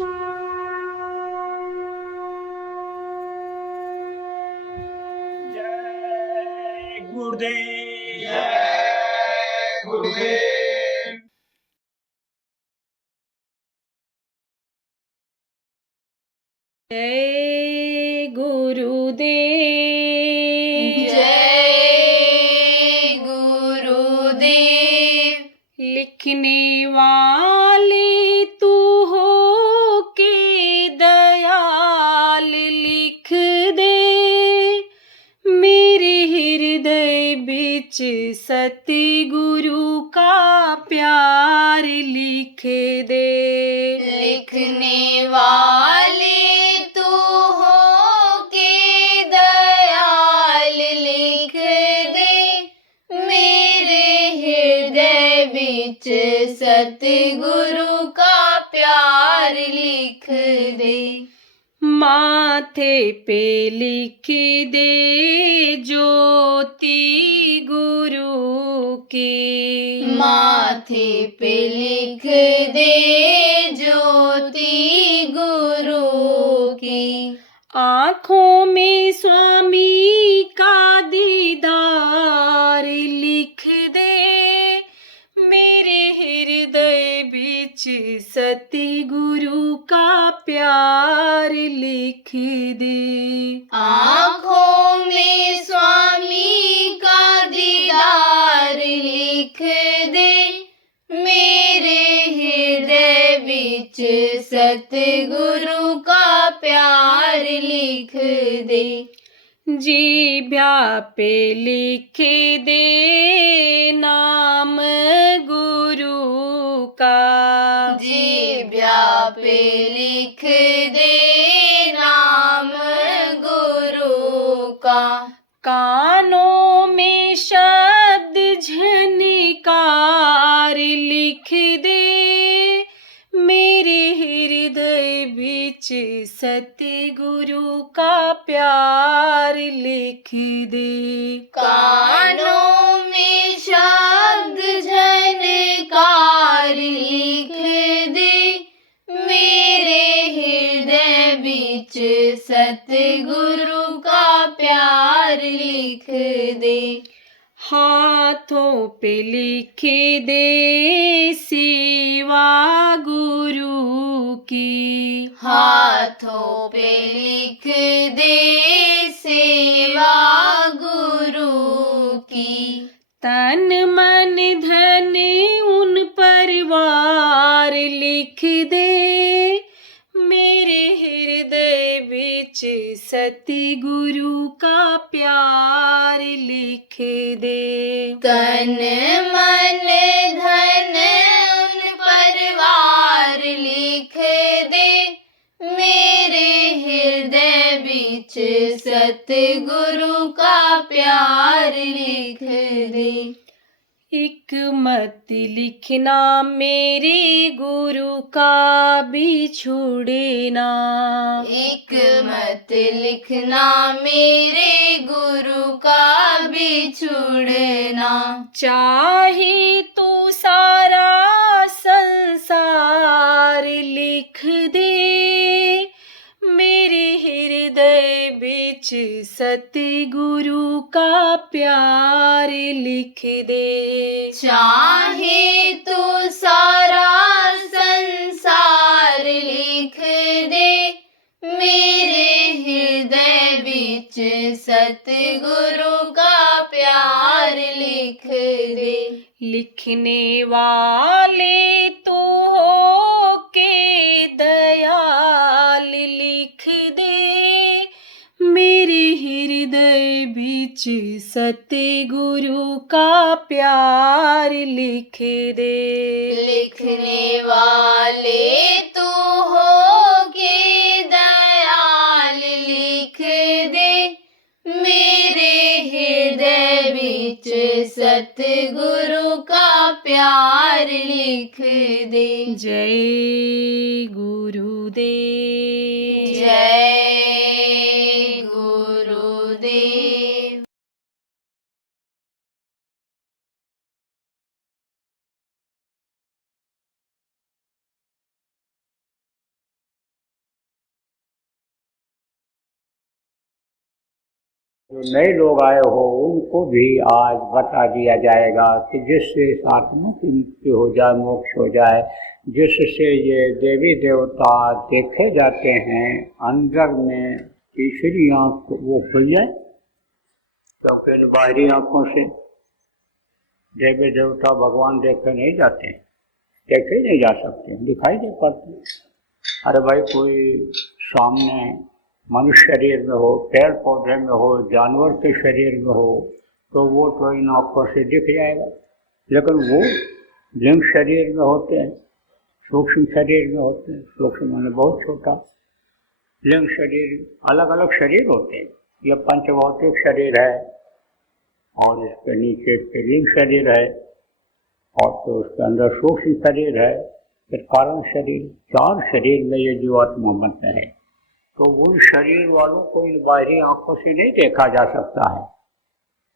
जय गुरुदेव। जय गुरुदेव। जय गुरुदेव। जय गुरुदेव। लिखने वाले तू हो के दयाल लिख दे, मेरे हृदय बिच सतगुरु का प्यार लिख दे। लिखने वाले तू हो के दयाल लिख दे, मेरे हृदय बिच सतगुरु का प्यार लिख दे। माथे पे लिख दे ज्योति गुरु की, माथे पे लिख दे ज्योति गुरु की। आँखों में स्वामी का दीदार लिख दे, मेरे हृदय बिच सतगुरु का प्यार लिख दे। आँखों में स्वामी का दीदार लिख दे, मेरे हृदय बिच सतगुरु का प्यार लिख दे। जीभ्या पे लिख दे नाम गुरु का, जीभ्या पे लिख दे नाम गुरु का। कानों में शब्द झनकार लिख दे, मेरे हृदय बिच सतगुरु का प्यार लिख दे। कानों में शब्द झनकार लिख दे, मेरे हृदय बिच सतगुरु का प्यार लिख दे। हाथों पे लिख दे सेवा गुरु की, हाथों पे लिख दे सेवा गुरु की। तन मन धन उन परिवार लिख दे, मेरे हृदय बिच सतगुरु का प्यार लिख दे। तन मन धन उन परिवार लिख दे, मेरे हृदय बिच सतगुरु का प्यार लिख दे। एक मत लिखना मेरे गुरु का बिछुड़ना, एक मत लिखना मेरे गुरु का बिछुड़ना। चाहे तो सारा संसार लिख दे, मेरे हृदय बिच सतगुरु का प्यार लिख दे। चाहे तो सारा संसार लिख दे, मेरे हृदय बिच सतगुरु का प्यार लिख दे। लिखने वाले तू हो के दयाल लिख दे, मेरे हृदय बिच सतगुरु का प्यार लिख दे। लिखने वाले तू हो के दयाल लिख दे, मेरे हृदय बिच सतगुरु का प्यार लिख दे। जय गुरुदेव। जय गुरुदेव। जो नए लोग आए हो उनको भी आज बता दिया जाएगा कि जिससे इस आत्मा की मुक्ति हो जाए, मोक्ष हो जाए, जिससे ये देवी देवता देखे जाते हैं अंदर में तीसरी आंख वो खुल जाए, क्योंकि इन बाहरी आंखों से देवी देवता भगवान देखे नहीं जाते हैं, देखे नहीं जा सकते, दिखाई नहीं पड़ते। अरे भाई कोई सामने मनुष्य शरीर में हो, पेड़ पौधे में हो, जानवर के शरीर में हो तो वो तो इन आँखों से दिख जाएगा, लेकिन वो लिंग शरीर में होते हैं, सूक्ष्म शरीर में होते हैं, सूक्ष्म माने बहुत छोटा, लिंग शरीर अलग अलग शरीर होते हैं। यह पंचभौतिक शरीर है और इसके नीचे फिर लिंग शरीर है और तो उसके अंदर सूक्ष्म शरीर है, फिर कारण शरीर, चार शरीर में ये जीवात्मा बनते हैं। तो उन शरीर वालों को इन बाहरी आंखों से नहीं देखा जा सकता है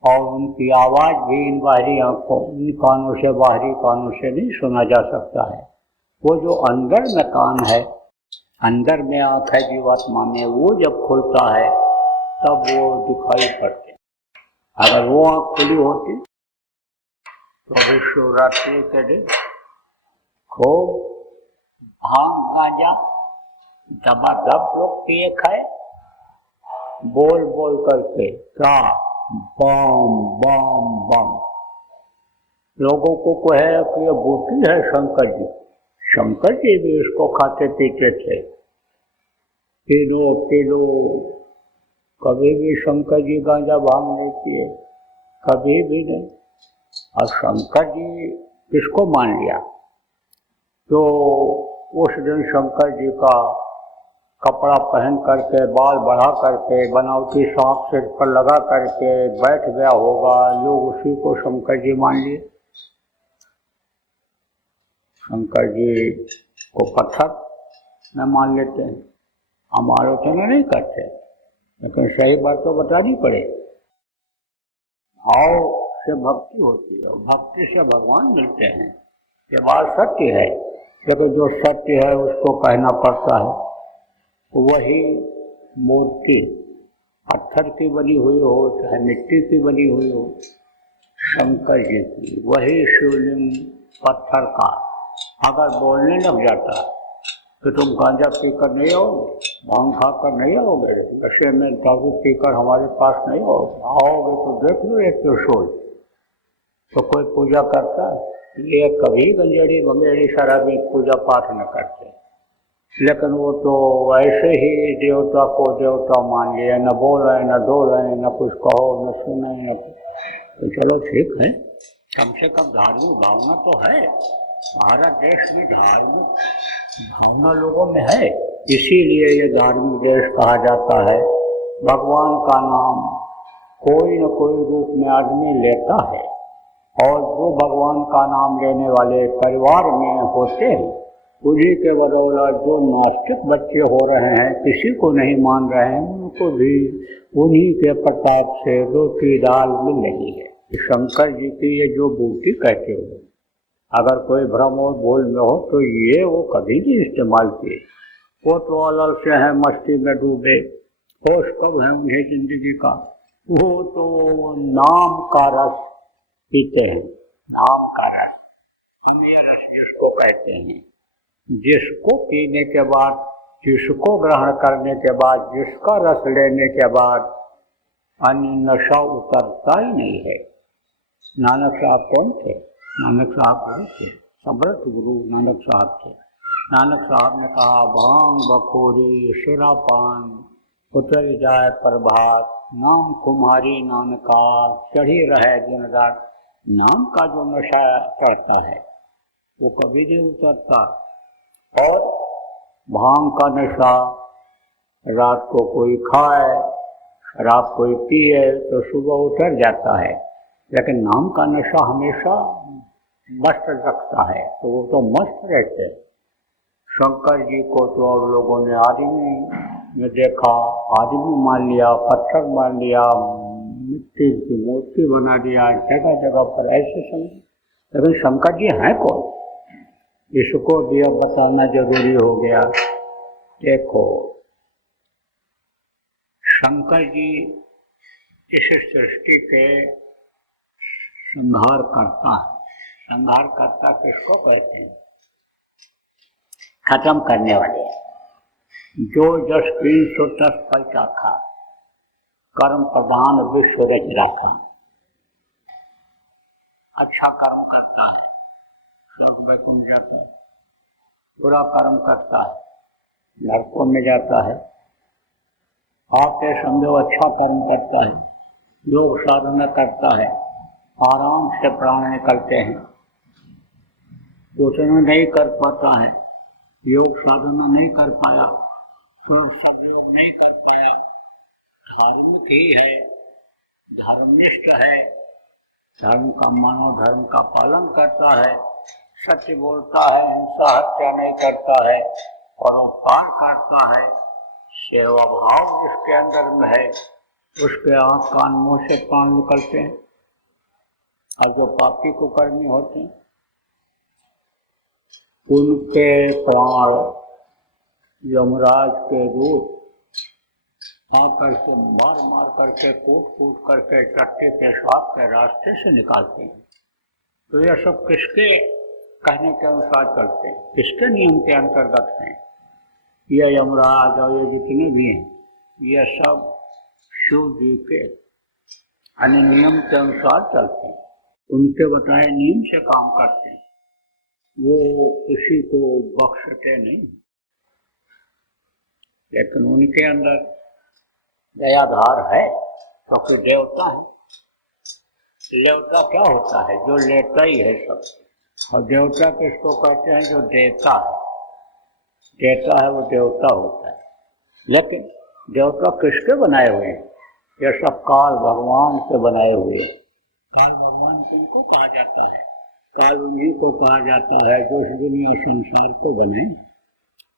और उनकी आवाज़ भी इन बाहरी आंखों, इन कानों से, बाहरी कानों से नहीं सुना जा सकता है। वो जो अंदर में कान है, अंदर में आँख है जीवात्मा में, वो जब खुलता है तब वो दिखाई पड़ते हैं। अगर वो आँख खुली होती तो भी शिवरात्रि के दिन खूब भांग गांजा जबरदस्त लोग पिए खाए, बोल बोल करके क्या बम बम बम। लोगों को कहे कि ये बूटी है शंकर जी, शंकर जी भी इसको खाते पीते थे, पी लो। कभी भी शंकर जी गांजा भांग नहीं पिए, कभी भी नहीं। और शंकर जी किसको मान लिया? तो उस दिन शंकर जी का कपड़ा पहन करके, बाल बढ़ा करके, बनावटी सांप सिर पर लगा करके बैठ गया होगा, लोग उसी को शंकर जी मान लिए। शंकर जी को पत्थर न मान लेते हैं, हम आलोचना नहीं करते, लेकिन सही बात तो बतानी पड़े। भाव से भक्ति होती है, भक्ति से भगवान मिलते हैं, ये बात सत्य है। लेकिन जो सत्य है उसको कहना पड़ता है। वही मूर्ति पत्थर की बनी हुई हो चाहे मिट्टी की बनी हुई हो, शंकर जी की वही शिवलिंग पत्थर का अगर बोलने लग जाता कि तुम गांजा पीकर नहीं आओगे, भांग खाकर नहीं आओगे, नशे में दारू पीकर हमारे पास नहीं आओगे तो देख लो एक त्रिशूल। तो कोई पूजा करता है? ये कभी गंजेड़ी बंगेड़ी शराबी पूजा पाठ न करते, लेकिन वो तो ऐसे ही देवता को देवता मान लिए, न बोले न डोले, न कुछ कहो न सुने न। तो चलो ठीक है, कम से कम धार्मिक भावना तो है। भारत देश में धार्मिक भावना लोगों में है, इसीलिए ये धार्मिक देश कहा जाता है। भगवान का नाम कोई न कोई रूप में आदमी लेता है और जो भगवान का नाम लेने वाले परिवार में होते हैं उन्हीं के बदौलत जो नास्तिक बच्चे हो रहे हैं, किसी को नहीं मान रहे हैं, उनको भी उन्हीं के प्रताप से रोटी दाल मिल रही है। शंकर जी की ये जो बूटी कहते हो, अगर कोई भ्रम और भूल में हो तो ये वो कभी नहीं इस्तेमाल किए। वो तो अलग से हैं, मस्ती में डूबे, होश कब है उन्हें जिंदगी का। वो तो नाम का रस पीते हैं, नाम का रस, हम ये रस जिसको कहते हैं, जिसको पीने के बाद, जिसको ग्रहण करने के बाद, जिसका रस लेने के बाद अन्य नशा उतरता ही नहीं है। नानक साहब कौन थे? नानक साहब कौन थे? समर्थ गुरु नानक साहब थे। नानक साहब ने कहा भांग बखोरी सुरापान उतर जाए प्रभात, नाम कुम्हारी नानका चढ़ी रहे दिन रात। नाम का जो नशा चढ़ता है वो कभी नहीं उतरता। और भांग का नशा रात को कोई खाए, शराब कोई पिए तो सुबह उतर जाता है, लेकिन नाम का नशा हमेशा मस्त रखता है, तो वो तो मस्त रहते हैं। शंकर जी को तो अब लोगों ने आदमी में देखा, आदमी मान लिया, पत्थर मान लिया, मिट्टी की मूर्ति बना दिया, जगह जगह पर ऐसे समझे। लेकिन शंकर जी हैं कौन, इसको भी अब बताना जरूरी हो गया। देखो, शंकर जी इस सृष्टि के संहार करता है। संहार करता किसको कहते हैं? खत्म करने वाले। जो जस 310 फल चाखा, कर्म प्रधान विश्व रच राखा। अच्छा कर्म करता है, स्वर्ग वैकुंठ जाता है। बुरा कर्म करता है, नरकों में जाता है। आपके समझो अच्छा कर्म करता है, योग साधना करता है, आराम से प्राण निकलते हैं। उतना नहीं कर पाता है, योग साधना नहीं कर पाया, सदयोग नहीं कर पाया, धार्मिक ही है, धर्मनिष्ठ है, धर्म का मानव धर्म का पालन करता है, सत्य बोलता है, हिंसा हत्या नहीं करता है, परोपकार करता है, सेवा भाव जिसके अंदर में है, उसके आँख कान मुँह से प्राण निकलते हैं। और जो पापी को कर्मी होते हैं उनके प्राण यमराज के दूत आकर के मार मार करके कूट करके टट्टे पेशाब के रास्ते से निकालते हैं। तो यह सब किसके कहने के अनुसार चलते हैं, किसके नियम के अंतर्गत हैं? यह यमराज और ये जितने भी हैं, ये सब शिव जी के अन्य नियम के अनुसार चलते हैं, उनके बताए नियम से काम करते हैं। वो किसी को बख्शते नहीं, लेकिन उनके अंदर दयाधार है, क्योंकि देवता है। देवता क्या होता है? जो लेता ही है सब। और देवता किसको कहते हैं? जो देता है। देता है वो देवता होता है। लेकिन देवता किसके बनाए हुए हैं? ये सब काल भगवान से बनाए हुए हैं। काल भगवान किनको कहा जाता है? काल उन्हीं को कहा जाता है जो इस दुनिया संसार को बनाए,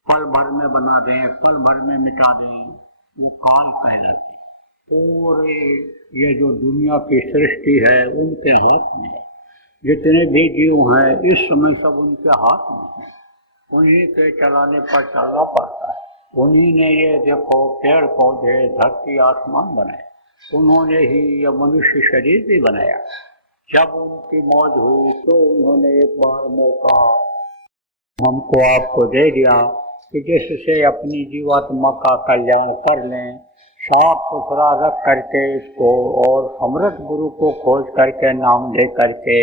पल भर में बना दें, पल भर में मिटा दें, वो काल कहलाते हैं। पूरे ये जो दुनिया की सृष्टि है उनके हाथ में है। जितने भी जीव हैं इस समय सब उनके हाथ में है। उन्हीं के चलाने पर चलना पड़ता है। उन्हीं ने ये देखो पेड़ पौधे धरती आसमान बनाए, उन्होंने ही ये मनुष्य शरीर भी बनाया। जब उनकी मौज हुई तो उन्होंने एक बार मौका हमको आपको दे दिया कि जिससे अपनी जीवात्मा का कल्याण कर लें, साफ सुथरा रख करके इसको और समृद्ध गुरु को खोज करके नाम दे करके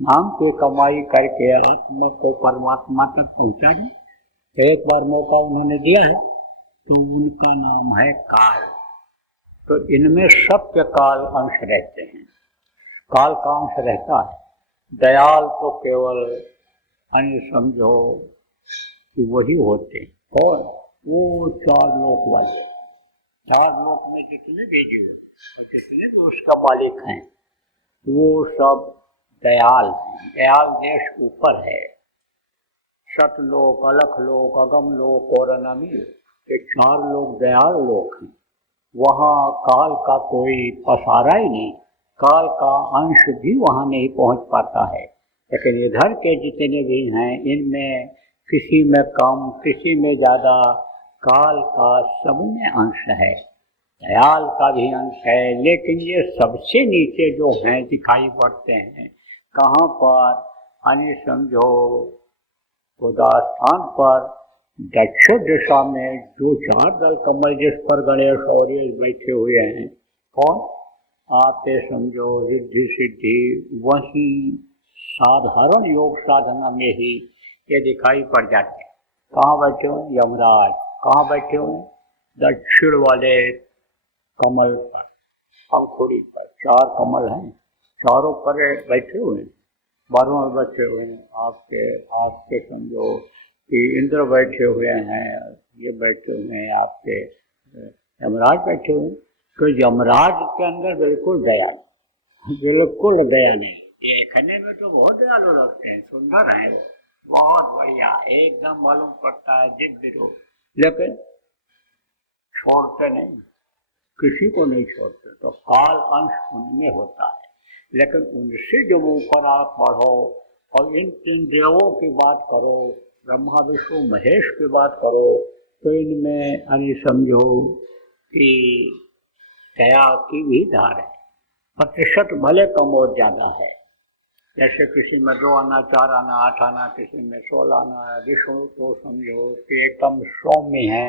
नाम की कमाई करके आत्मा को परमात्मा तक पहुँचा दें। एक बार मौका उन्होंने दिया है, तो उनका नाम है काल। तो इनमें सबके काल अंश रहते हैं, काल का अंश रहता है। दयाल तो केवल अन्य समझो कि वही होते हैं। कौन? वो 4 लोक वाले। 4 लोक में जितने भी जीव और जितने भी उसका मालिक हैं वो सब दयाल हैं। दयाल देश ऊपर है। सतलोक, अलख लोक, अगम लोक और अनामी लोक, ये 4 लोग दयाल लोक हैं। वहाँ काल का कोई पसारा ही नहीं, काल का अंश भी वहाँ नहीं पहुँच पाता है। लेकिन इधर के जितने भी हैं इनमें किसी में कम किसी में ज़्यादा काल का सब में अंश है, दयाल का भी अंश है। लेकिन ये सबसे नीचे जो हैं दिखाई पड़ते हैं कहाँ पर? अन्य समझो उदास्थान पर दक्षिण दिशा में जो 4 दल कमल जिस पर गणेश और ये बैठे हुए हैं, कौन? आपके समझो रिद्धि सिद्धि, वही साधारण योग साधना में ही ये दिखाई पड़ जाते हैं। कहाँ बैठे हुए? यमराज। कहाँ बैठे हुए? दक्षिण वाले कमल पर, पंखुड़ी पर। 4 कमल हैं, चारों पर बैठे हुए हैं, 12 बैठे हुए हैं। आपके समझो कि इंद्र बैठे हुए हैं, ये बैठे हुए हैं, आपके यमराज बैठे हुए हैं। तो यमराज के अंदर बिल्कुल दया नहीं, बिल्कुल दया नहीं। देखने में तो बहुत दयालु लगते हैं, सुंदर हैं वो, बहुत बढ़िया, एकदम मालूम पड़ता है दिव्य रूप, लेकिन छोड़ते नहीं, किसी को नहीं छोड़ते। तो काल अंश उनमें होता है। लेकिन उनसे जब ऊपर आप बढ़ो और इन 3 देवों की बात करो, ब्रह्मा विष्णु महेश की बात करो, तो इनमें यानी समझो कि दया की भी धार है। प्रतिशत भले कम और ज़्यादा है, जैसे किसी में 2 आना, 4 आना, 8 आना, किसी में 16 आना है। विष्णु तो समझो कि एकदम सौम्य है,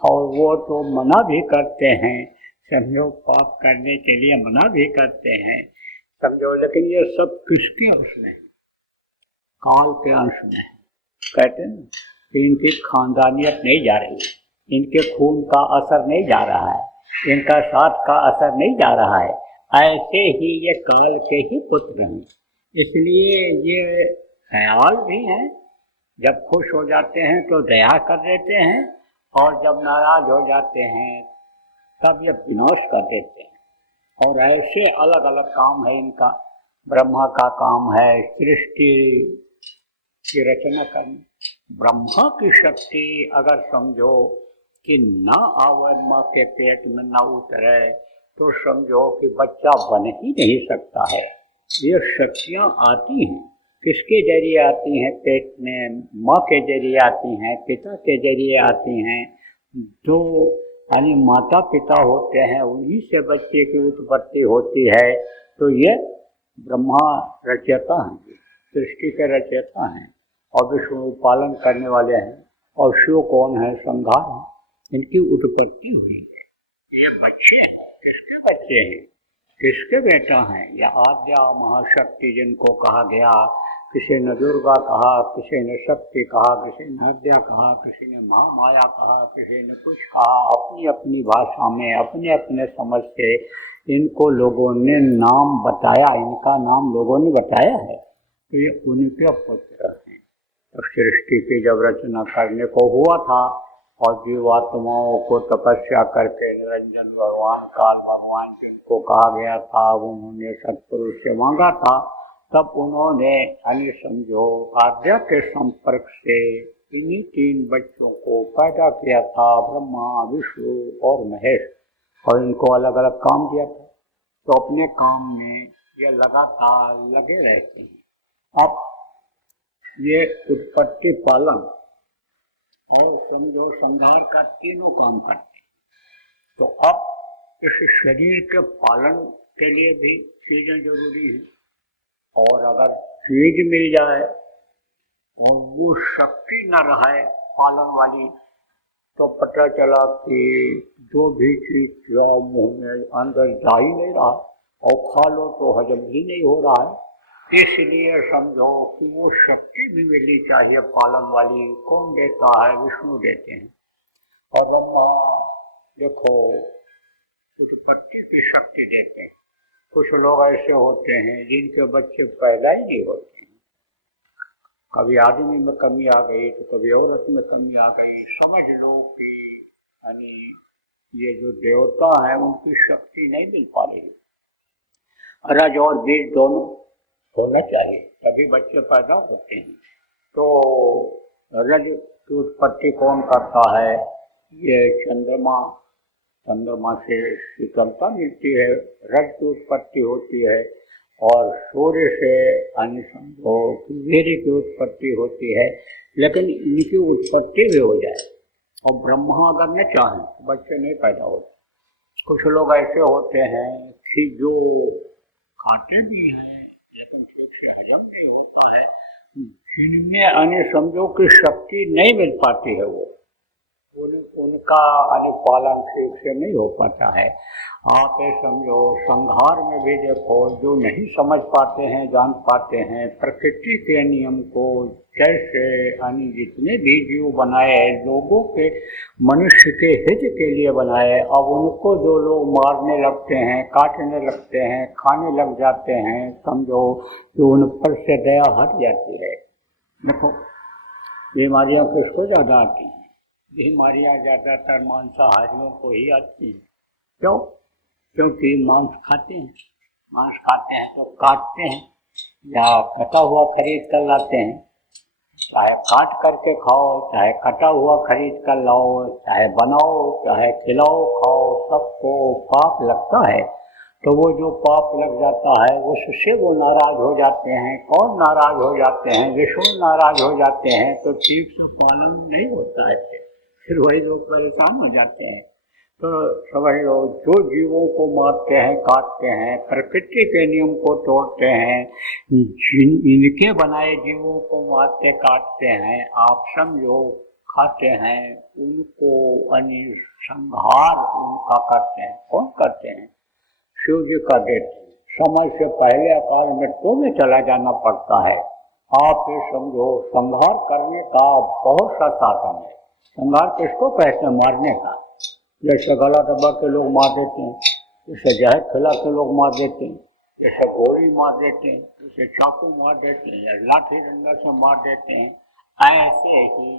और वो तो मना भी करते हैं, समझो पाप करने के लिए मना भी करते हैं, समझो। लेकिन ये सब किसके अंश में है? काल के अंश में है। कहते हैं कि इनकी खानदानियत नहीं जा रही, इनके खून का असर नहीं जा रहा है, इनका साथ का असर नहीं जा रहा है। ऐसे ही ये काल के ही पुत्र हैं, इसलिए ये ख्याल भी हैं। जब खुश हो जाते हैं तो दया कर देते हैं, और जब नाराज हो जाते हैं तब ये विनाश कर देते हैं। और ऐसे अलग अलग काम है इनका। ब्रह्मा का काम है सृष्टि की रचना करनी। ब्रह्मा की शक्ति अगर समझो कि न आवे, माँ के पेट में न उतरे, तो समझो कि बच्चा बन ही नहीं सकता है। ये शक्तियाँ आती हैं, किसके जरिए आती हैं? पेट में माँ के जरिए आती हैं, पिता के जरिए आती हैं। जो यानी माता पिता होते हैं, उन्हीं से बच्चे की उत्पत्ति होती है। तो ये ब्रह्मा रचयिता हैं, सृष्टि के रचयिता हैं, और विष्णु पालन करने वाले हैं, और शिव कौन है? संहार है। इनकी उत्पत्ति हुई है। ये बच्चे हैं, किसके बच्चे हैं? किसके बेटा हैं? या आद्या महाशक्ति जिनको कहा गया, किसी ने दुर्गा कहा, किसी ने शक्ति कहा, किसी ने आद्या कहा, किसी ने महामाया कहा, किसी ने कुछ कहा। अपनी अपनी भाषा में अपने अपने समझ से इनको लोगों ने नाम बताया, इनका नाम लोगों ने बताया है। तो ये उनके पुत्र हैं। तो सृष्टि की जब रचना करने को हुआ था, और जीवात्माओं को तपस्या करके निरंजन भगवान, काल भगवान जिनको कहा गया था, उन्होंने सत्पुरुष से मांगा था। तब उन्होंने यानी समझो आद्या के संपर्क से इन्हीं 3 बच्चों को पैदा किया था, ब्रह्मा, विष्णु और महेश, और इनको अलग अलग काम दिया था। तो अपने काम में ये लगातार लगे रहते हैं। अब ये उत्पत्ति, पालन और समझो संहार का तीनों काम करते हैं। तो अब इस शरीर के पालन के लिए भी चीज़ें जरूरी हैं, और अगर चीज मिल जाए और वो शक्ति न रहे पालन वाली, तो पता चला कि जो भी चीज मुँह में अंदर जा ही नहीं रहा, और खा लो तो हजम ही नहीं हो रहा है। इसलिए समझो कि वो शक्ति भी मिलनी चाहिए पालन वाली। कौन देता है? विष्णु देते हैं। और ब्रह्मा देखो उत्पत्ति की शक्ति देते हैं। कुछ लोग ऐसे होते हैं जिनके बच्चे पैदा ही नहीं होते हैं। कभी आदमी में कमी आ गई तो कभी औरत में कमी आ गई। समझ लो कि यानी ये जो देवता है उनकी शक्ति नहीं मिल पा रही। रज और बीज दोनों होना चाहिए, तभी बच्चे पैदा होते हैं। तो रज की उत्पत्ति कौन करता है? ये चंद्रमा। चंद्रमा से शीतलता मिलती है, रज की उत्पत्ति होती है। और सूर्य से अन्य समझो वीर्य की उत्पत्ति होती है। लेकिन इनकी उत्पत्ति भी हो जाए और ब्रह्मा अगर न चाहें तो बच्चे नहीं पैदा होते। कुछ लोग ऐसे होते हैं कि जो खाते भी हैं लेकिन ठीक से हजम नहीं होता है, जिनमें अन्य समझो कि शक्ति नहीं मिल पाती है, वो उनका अन्य पालन ठीक से नहीं हो पाता है। आप ये समझो संहार में भी देखो, जो नहीं समझ पाते हैं, जान पाते हैं प्रकृति के नियम को, जैसे अन्य जितने भी जीव बनाए लोगों के मनुष्य के हित के लिए बनाए, अब उनको जो लोग मारने लगते हैं, काटने लगते हैं, खाने लग जाते हैं, समझो कि उन पर से दया हट जाती है। देखो बीमारियां किसको ज़्यादा आती हैं? बीमारियां ज़्यादातर मांसाहारियों को ही आती हैं। क्यों? क्योंकि मांस खाते हैं। मांस खाते हैं तो काटते हैं या कटा हुआ खरीद कर लाते हैं। चाहे काट करके खाओ, चाहे कटा हुआ खरीद कर लाओ, चाहे बनाओ, चाहे खिलाओ, खाओ, सबको पाप लगता है। तो वो जो पाप लग जाता है उससे वो नाराज हो जाते हैं। कौन नाराज हो जाते हैं? विष्णु नाराज हो जाते हैं। तो ठीक से पालन नहीं होता है, फिर वही लोग परेशान हो जाते हैं। तो समझ लो, जो जीवों को मारते हैं, काटते हैं, प्रकृति के नियम को तोड़ते हैं, इनके बनाए जीवों को मारते काटते हैं, आप समझो खाते हैं, उनको संहार उनका करते हैं। कौन करते हैं? शिव जी का देते हैं। समय से पहले अकाल मृत्यु में चला जाना पड़ता है। आप ये समझो, संहार करने का बहुत सा साधन है। संहार किसको कहते हैं? मारने का। जैसे गला दबा के लोग मार देते हैं, जैसे जहर खिला के लोग मार देते हैं, जैसे गोली मार देते हैं, जैसे चाकू मार देते हैं, या लाठी डंडा से मार देते हैं, ऐसे ही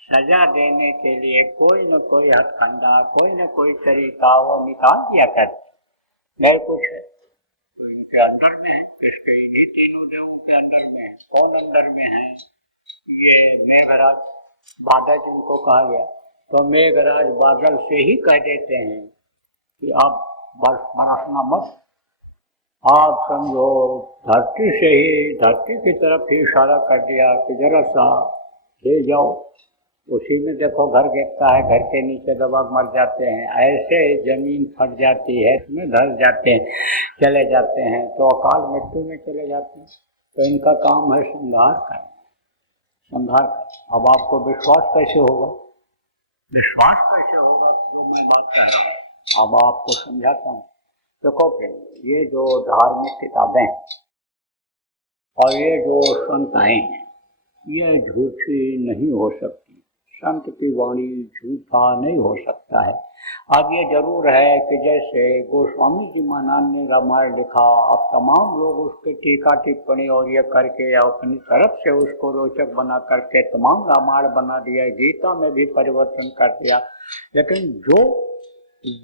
सजा देने के लिए कोई न कोई हथकंडा, कोई न कोई तरीका वो निकाल दिया करते। नहीं कुछ है तो इनके अंदर में है, किसके? इन्हीं तीनों देवों के अंदर में है। कौन अंदर में है? ये मेघराज बादल जिनको कहा गया, तो मेघराज बादल से ही कह देते हैं कि आप बरसना मत, आप समझो धरती से ही, धरती की तरफ ही इशारा कर दिया कि जरा सा ले जाओ। उसी में देखो घर गिरता है, घर के नीचे दबा मर जाते हैं, ऐसे जमीन फट जाती है, इसमें धस जाते हैं, चले जाते हैं, तो अकाल मृत्यु में चले जाते हैं। तो इनका काम है संहार का, संहार का। अब आपको विश्वास कैसे होगा? विश्वास कैसे होगा जो मैं बात कह रहा हूँ? अब आपको समझाता हूँ। देखो फिर ये जो धार्मिक किताबें हैं और ये जो संताएं हैं, ये झूठी नहीं हो सकती। संत की वाणी झूठा नहीं हो सकता है। अब ये जरूर है कि जैसे गोस्वामी जी महाराज ने रामायण लिखा, अब तमाम लोग उसके टीका टिप्पणी और ये करके या अपनी तरफ से उसको रोचक बना करके तमाम रामायण बना दिया, गीता में भी परिवर्तन कर दिया। लेकिन जो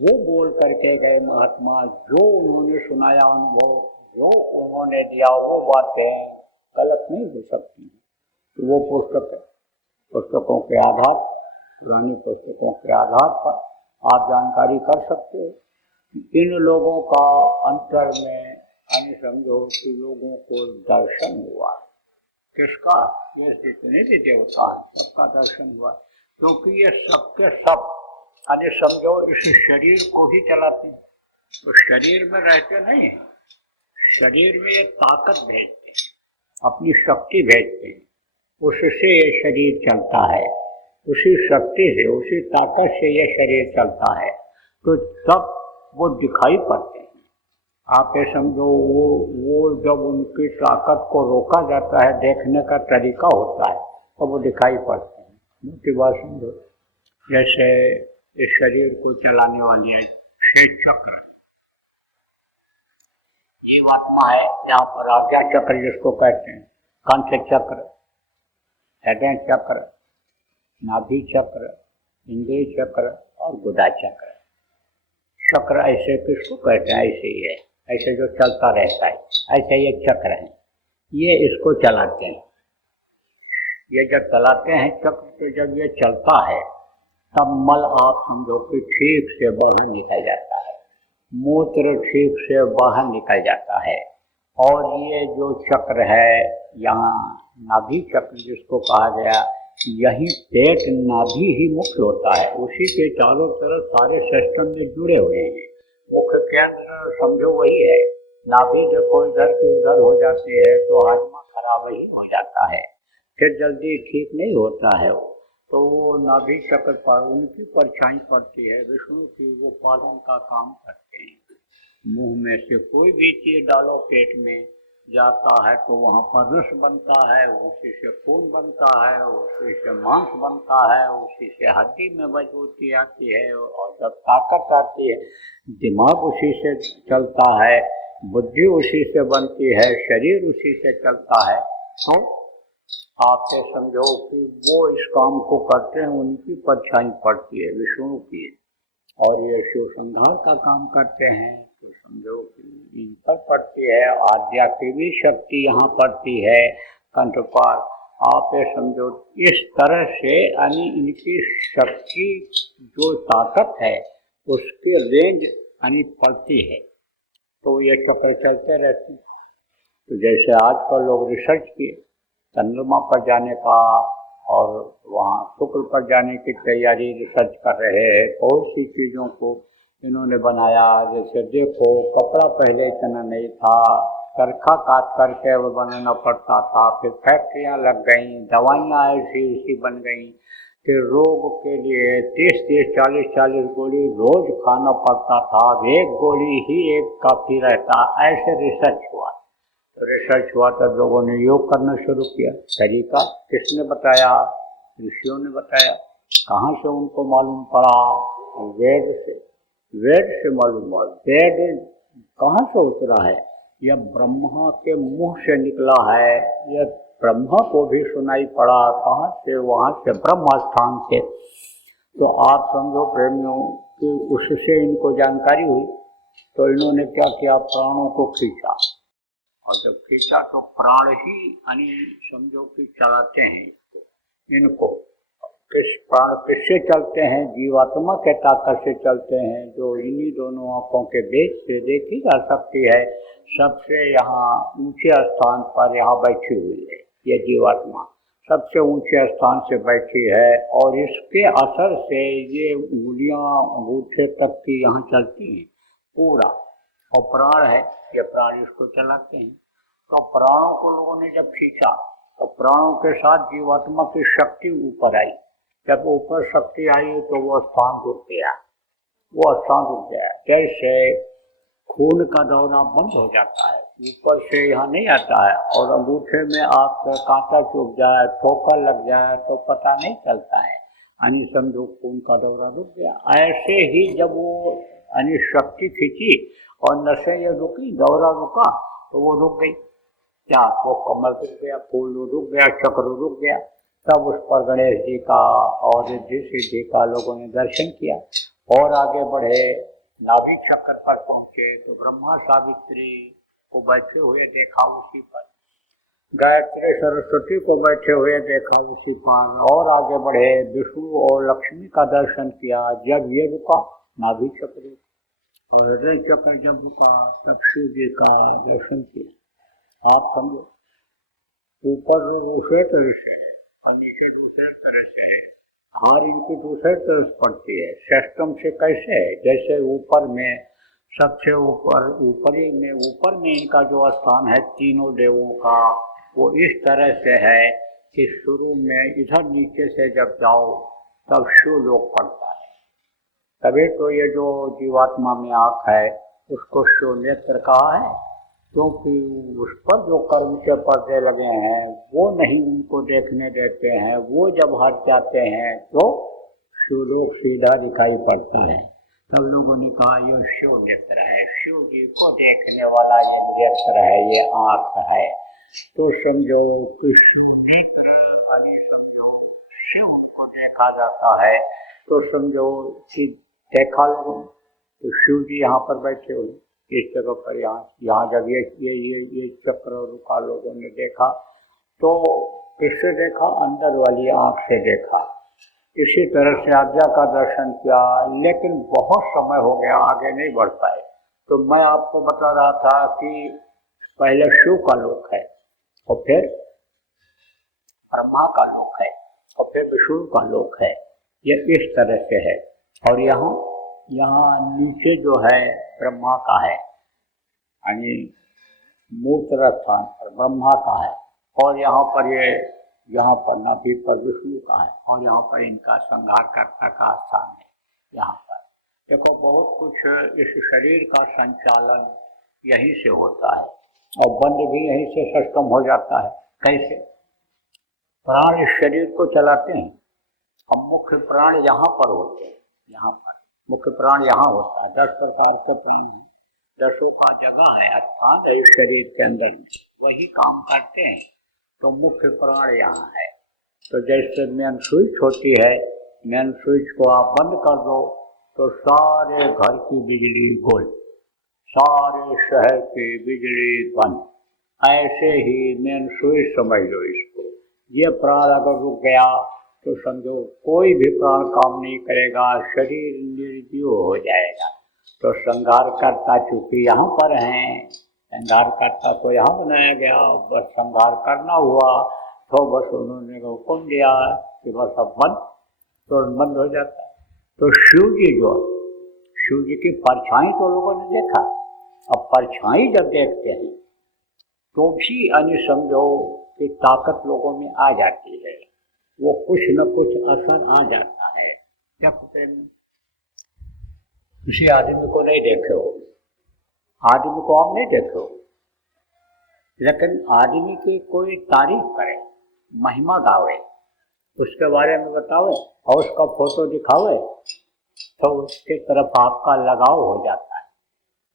वो बोल करके गए महात्मा, जो उन्होंने सुनाया अनुभव, जो उन्होंने दिया, वो बातें गलत नहीं हो सकती। तो वो पुस्तक है, पुस्तकों के आधार, पुरानी पुस्तकों के आधार पर आप जानकारी कर सकते हो। इन लोगों का अंतर में समझो कि लोगों को दर्शन हुआ। किसका? ये जितने भी देवता हैं सबका दर्शन हुआ, क्योंकि ये सबके सब समझो इस शरीर को ही चलाते हैं। तो शरीर में रहते नहीं हैं, शरीर में ये ताकत भेजते हैं, अपनी शक्ति भेजते हैं, उससे ये शरीर चलता है, उसी शक्ति से, उसी ताकत से ये शरीर चलता है। तो तब वो दिखाई पड़ते हैं। आप ये समझो, वो जब उनकी ताकत को रोका जाता है, देखने का तरीका होता है, तो वो दिखाई पड़ते हैं। मुझे बात समझो, जैसे इस शरीर को चलाने वाली है श्वेत चक्र, ये आत्मा है। यहाँ पर आज्ञा चक्र जिसको कहते हैं, कंठ चक्र, हृदय चक्र, नाभि चक्र, इंद्रिय चक्र और गुदा चक्र। चक्र ऐसे किसको कहते हैं? ऐसे ही है, ऐसे जो चलता रहता है, ऐसे ये चक्र है, ये इसको चलाते हैं। ये जब चलाते हैं चक्र से, जब ये चलता है तब मल आप समझो कि ठीक से बाहर निकल जाता है, मूत्र ठीक से बाहर निकल जाता है। और ये जो चक्र है, यहाँ नाभि चक्र जिसको कहा गया, यही पेट नाभि ही मुख्य होता है, उसी के चारों तरफ सारे सिस्टम में जुड़े हुए हैं। मुख्य केंद्र समझो वही है। नाभि जब कोई इधर की उधर हो जाती है तो हाजमा खराब ही हो जाता है, फिर जल्दी ठीक नहीं होता है वो। तो वो नाभि चक्र पर उनकी परछाई पड़ती है, विष्णु की, वो पालन का काम करते हैं। मुंह में से कोई भी चीज डालो पेट में जाता है तो वहाँ पर रस बनता है, उसी से खून बनता है, उसी से मांस बनता है, उसी से हड्डी में मजबूती आती है, और जब ताकत आती है दिमाग उसी से चलता है, बुद्धि उसी से बनती है, शरीर उसी से चलता है। तो आप ये समझो कि वो इस काम को करते हैं, उनकी परछाई पड़ती है विष्णु की, और ये शिव संहार का काम करते हैं तो समझो कि इन पर पड़ती है। आद्या की भी शक्ति यहाँ पड़ती है कंठ पर। आप ये समझो इस तरह से यानी इनकी शक्ति जो ताकत है उसके रेंज यानी पड़ती है, तो ये चक्र चलते रहते हैं। तो जैसे आजकल लोग रिसर्च किए चंद्रमा पर जाने का और वहाँ शुक्र पर जाने की तैयारी रिसर्च कर रहे हैं। बहुत सी चीज़ों को इन्होंने बनाया, जैसे देखो कपड़ा पहले इतना नहीं था, चरखा काट करके वो बनाना पड़ता था, फिर फैक्ट्रियाँ लग गईं, दवाइयाँ ऐसी ऐसी बन गईं कि रोग के लिए 30-30, 40-40 गोली रोज खाना पड़ता था, एक गोली ही एक काफ़ी रहता, ऐसे रिसर्च हुआ। तो रिसर्च हुआ तो लोगों ने योग करना शुरू किया। तरीका किसने बताया? ऋषियों ने बताया। कहाँ से उनको मालूम पड़ा? वेद से। वेद से मालूम हुआ। वेद कहाँ से उतरा है? यह ब्रह्मा के मुंह से निकला है, यह ब्रह्मा को भी सुनाई पड़ा। कहाँ से? वहाँ से, ब्रह्म स्थान से। तो आप समझो प्रेमियों कि उससे इनको जानकारी हुई, तो इन्होंने क्या किया? प्राणों को खींचा, और जब खींचा तो प्राण ही यानी समझो कि चलाते हैं इनको। किस प्राण किससे चलते हैं? जीवात्मा के ताकत से चलते हैं, जो इन्हीं दोनों आंखों के बीच से देखी जा सकती है। सबसे यहाँ ऊंचे स्थान पर यहाँ बैठी हुई है ये जीवात्मा, सबसे ऊंचे स्थान से बैठी है, और इसके असर से ये उंगलियां अंगूठे तक की यहाँ चलती हैं पूरा, और प्राण है, ये प्राण इसको चलाते हैं। तो प्राणों को लोगों ने जब खींचा तो प्राणों के साथ जीवात्मा की शक्ति ऊपर आई। जब ऊपर शक्ति आई तो वो स्थान रुक गया, वो स्थान रुक गया। जैसे खून का दौरा बंद हो जाता है, ऊपर से यहाँ नहीं आता है, और अंगूठे में आपका कांटा चुभ जाए, ठोकर लग जाए तो पता नहीं चलता है, यानी समझो खून का दौरा रुक गया। ऐसे ही जब वो यानी शक्ति खींची और नसें ये रुकी, दौरा रुका, तो वो रुक गई। क्या? वो कमल रुक गया, फूल रुक गया, चक्र रुक गया। तब उस पर गणेश जी का और रिद्धि सिद्धि का लोगों ने दर्शन किया और आगे बढ़े, नाभि चक्र पर पहुंचे तो ब्रह्मा सावित्री को बैठे हुए देखा उसी पर, गायत्री सरस्वती को बैठे हुए देखा उसी पर, और आगे बढ़े विष्णु और लक्ष्मी का दर्शन किया। जब ये रुका नाभि चक्र और हृदय चक्र जब रुका तब शिव जी का दर्शन किया। आप समझो, ऊपर दूसरे तरह से है और नीचे दूसरे तरह से है, हार इनकी दूसरे तरह से पड़ती है। सिस्टम से कैसे है? जैसे ऊपर में सबसे ऊपर में इनका जो स्थान है तीनों देवों का, वो इस तरह से है कि शुरू में इधर नीचे से जब जाओ तब शिव लोक पड़ता है। तभी तो ये जो जीवात्मा में आँख है उसको शिव नेत्र कहा है, क्योंकि उस पर जो कर्म के पर्दे लगे हैं वो नहीं उनको देखने देते हैं। वो जब हट जाते हैं तो शिवलोक सीधा दिखाई पड़ता है। तब लोगों ने कहा ये शिव नेत्र है, शिव जी को देखने वाला ये नेत्र है, ये आँख है। तो समझो कि शिव नेत्र यानी समझो शिव को देखा जाता है। तो समझो कि देखा लोगों तो शिव जी यहाँ पर बैठे हुए इस जगह पर, यहाँ जब ये चक्र रुका लोगों ने देखा तो किससे देखा? अंदर वाली आँख से देखा। इसी तरह से आज्ञा का दर्शन किया, लेकिन बहुत समय हो गया, आगे नहीं बढ़ पाए। तो मैं आपको बता रहा था कि पहले शिव का लोक है और फिर ब्रह्मा का लोक है और फिर विष्णु का लोक है, ये इस तरह से है। और यहाँ नीचे जो है ब्रह्मा का है, यानी मूत्र स्थान पर ब्रह्मा का है, और यहाँ पर नाभि पर विष्णु का है, और यहाँ पर इनका संहारकर्ता का स्थान है। यहाँ पर देखो बहुत कुछ इस शरीर का संचालन यहीं से होता है और बंद भी यहीं से सिस्टम हो जाता है। कैसे? प्राण इस शरीर को चलाते हैं। अब मुख्य प्राण यहाँ पर होते हैं, यहाँ पर मुख्य प्राण यहाँ होता है। 10 प्रकार के प्राण हैं, 10 का जगह है अर्थात इस शरीर के अंदर वही काम करते हैं। तो मुख्य प्राण यहाँ है। तो जैसे मेन स्विच होती है, मेन स्विच को आप बंद कर दो तो सारे घर की बिजली गुल, सारे शहर की बिजली बंद। ऐसे ही मेन स्विच समझ लो इसको। ये प्राण अगर रुक गया तो समझो कोई भी प्राण काम नहीं करेगा, शरीर निर्जीव हो जाएगा। तो संहारकर्ता चूंकि यहाँ पर हैं, संहारकर्ता को यहाँ बनाया गया, बस संहार करना हुआ तो बस उन्होंने हुक्म दिया कि बस अब बंद, तो बंद हो जाता है। तो शिव जी जो, शिव जी की परछाई तो लोगों ने देखा, अब परछाई जब देखते हैं तो भी यानी समझो कि ताकत लोगों में आ जाती है, वो कुछ न कुछ असर आ जाता है। क्या कहते हैं, किसी आदमी को नहीं देखे हो, आदमी को आप नहीं देखे हो, लेकिन आदमी की कोई तारीफ करे, महिमा गावे, उसके बारे में बतावे और उसका फोटो दिखावे, तो उसके तरफ आपका लगाव हो जाता है,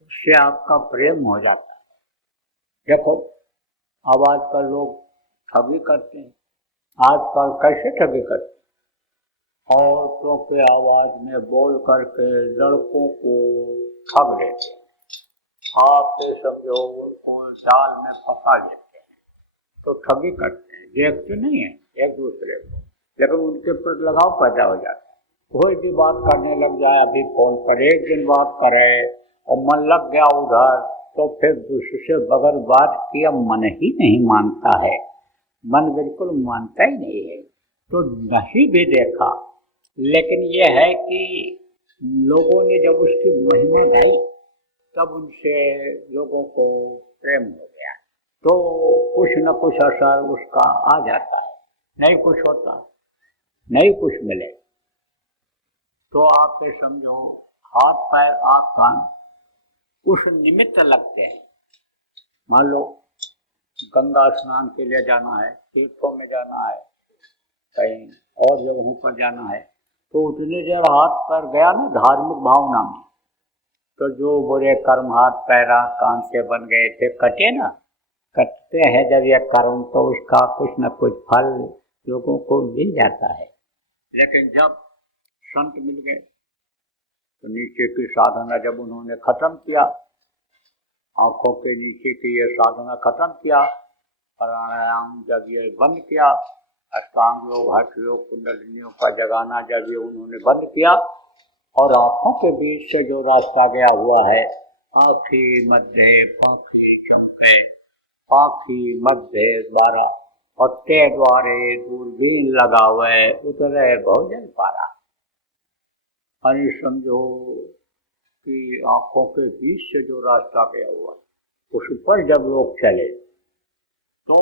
उससे आपका प्रेम हो जाता है। देखो अब आजकल लोग ठगी करते हैं, आजकल कैसे ठगी करते हैं, औरतों के आवाज में बोल करके लड़कों को ठग लेते हैं, आपसे समझो उनको जाल में फंसा लेते हैं, तो ठगी करते हैं, देखते नहीं है एक दूसरे को, लेकिन उनके पर लगाव पैदा हो जाता है। कोई भी बात करने लग जाए, अभी फोन पर एक दिन बात करे और मन लग गया उधर, तो फिर दूसरे बगैर बात किया मन ही नहीं मानता है, मन बिल्कुल मानता ही नहीं है। तो नहीं भी देखा, लेकिन यह है कि लोगों ने जब उसकी महिमा गाई तब उनसे लोगों को प्रेम हो गया, तो कुछ न कुछ असर उसका आ जाता है। नहीं कुछ होता, नहीं कुछ मिले तो आप ये समझो हाथ पैर आँख कान उस निमित्त लगते हैं। मान लो गंगा स्नान के लिए जाना है, तीर्थों में जाना है, कहीं और जगहों पर जाना है, तो उतनी देर हाथ पैर गया ना धार्मिक भावना में, तो जो बुरे कर्म हाथ पैर आँख कान से बन गए थे कटे ना, कटते हैं जब ये कर्म तो उसका कुछ न कुछ फल लोगों को मिल जाता है। लेकिन जब संत मिल गए तो नीचे की साधना जब उन्होंने खत्म किया, आंखों के नीचे की ये साधना खत्म किया, प्राणायाम जब ये बंद किया, अष्टांग योग हठ योग कुंडलिनियों का जगाना जब ये उन्होंने बंद किया, और आंखों के बीच से जो रास्ता गया हुआ है, आँखी मध्य पाखी चमके, पाखी मध्य द्वारा पत्ते द्वारे दूरबीन लगावे उतरे भोजन पारा। अरे समझो कि आंखों के बीच से जो रास्ता गया हुआ है उस पर जब लोग चले तो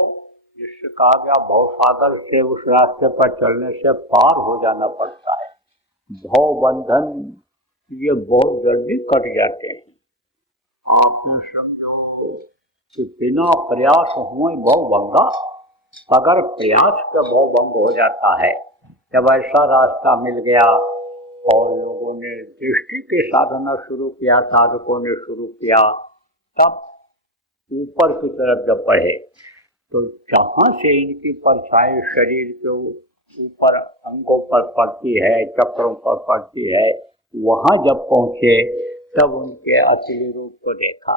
जिससे कहा गया भवसागर से उस रास्ते पर चलने से पार हो जाना पड़ता है। भव बंधन ये बहुत जल्दी कट जाते हैं। आपने समझो कि बिना प्रयास हुए भव भंगा, अगर प्रयास का भव भंग हो जाता है। जब ऐसा रास्ता मिल गया और लोगों ने दृष्टि के साधना शुरू किया, साधकों ने शुरू किया, तब ऊपर की तरफ जब बढ़े तो जहाँ से इनकी परछाई शरीर के ऊपर अंगों पर पड़ती है, चक्रों पर पड़ती है, वहाँ जब पहुँचे तब उनके असली रूप को देखा।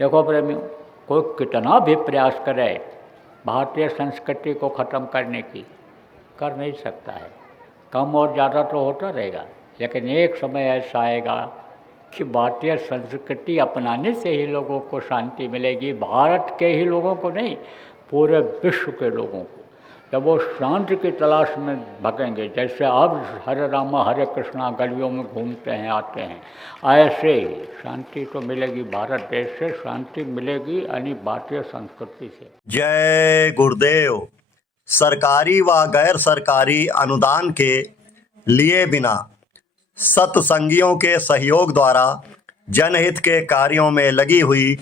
देखो प्रेमियों, कोई कितना भी प्रयास करे भारतीय संस्कृति को ख़त्म करने की, कर नहीं सकता है। कम और ज़्यादा तो होता रहेगा, लेकिन एक समय ऐसा आएगा कि भारतीय संस्कृति अपनाने से ही लोगों को शांति मिलेगी। भारत के ही लोगों को नहीं, पूरे विश्व के लोगों को। जब वो शांति की तलाश में भगेंगे, जैसे अब हरे रामा हरे कृष्णा गलियों में घूमते हैं आते हैं, ऐसे ही शांति तो मिलेगी। भारत देश से शांति मिलेगी यानी भारतीय संस्कृति से। जय गुरुदेव। सरकारी व गैर सरकारी अनुदान के लिए बिना सत्संगियों के सहयोग द्वारा जनहित के कार्यों में लगी हुई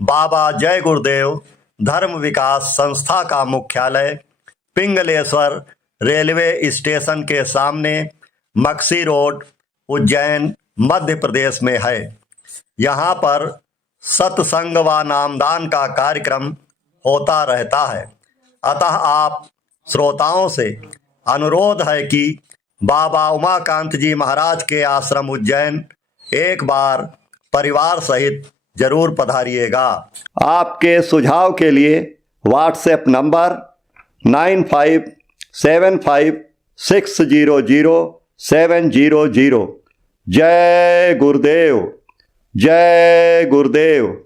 बाबा जय गुरुदेव धर्म विकास संस्था का मुख्यालय पिंगलेश्वर रेलवे स्टेशन के सामने मक्सी रोड, उज्जैन, मध्य प्रदेश में है। यहाँ पर सत्संग व नामदान का कार्यक्रम होता रहता है। अतः आप श्रोताओं से अनुरोध है कि बाबा उमाकांत जी महाराज के आश्रम उज्जैन एक बार परिवार सहित जरूर पधारिएगा। आपके सुझाव के लिए व्हाट्सएप नंबर 9575600700। जय गुरुदेव, जय गुरुदेव।